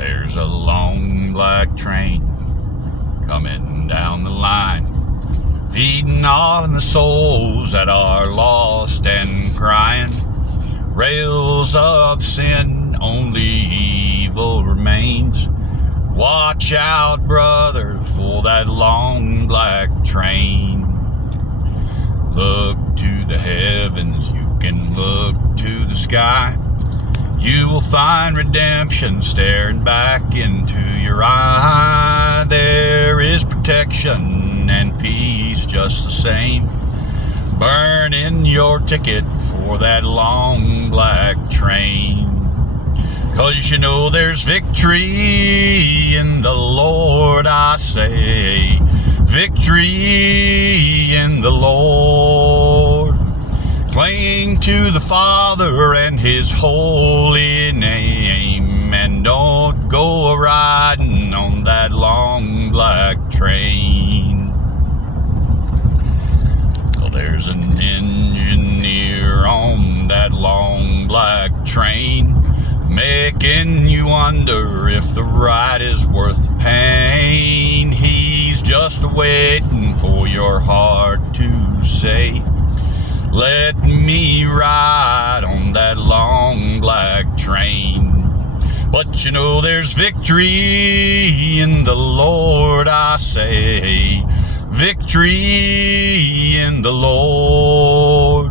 There's a long black train coming down the line, feeding on the souls that are lost and crying. Rails of sin, only evil remains. Watch out, brother, for that long black train. Look to the heavens, you can look to the sky. You will find redemption staring back into your eye. There is protection and peace just the same. Burn in your ticket for that long black train. 'Cause you know there's victory in the Lord, I say. Victory in the Lord. Cling to the Father and His holy name, and don't go riding on that long black train. Well, there's an engineer on that long black train, making you wonder if the ride is worth the pain. He's just waiting for your heart to say, let me ride on that long black train. But you know there's victory in the Lord, I say. Victory in the Lord.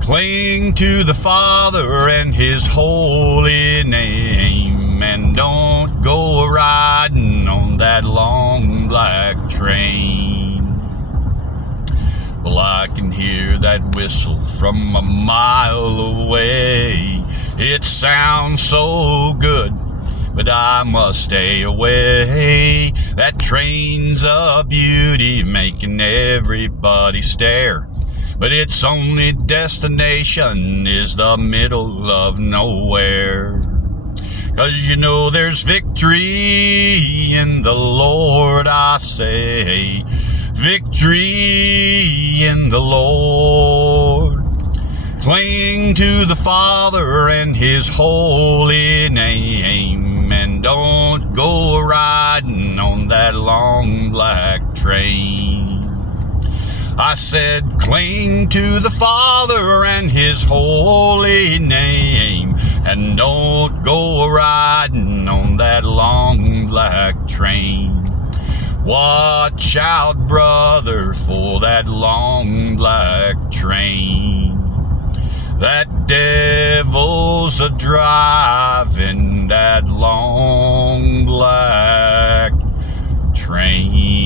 Cling to the Father and His holy name, and don't go riding on that long black train. Well, I can hear that whistle from a mile away. It sounds so good, but I must stay away. That train's a beauty, making everybody stare, but its only destination is the middle of nowhere. 'Cause you know there's victory in the Lord, I say. Victory in the Lord. Cling to the Father and His holy name, and don't go riding on that long black train. I said cling to the Father and His holy name, and don't go riding on that long black train. Watch out, brother, for that long black train. That devil's a driving that long black train.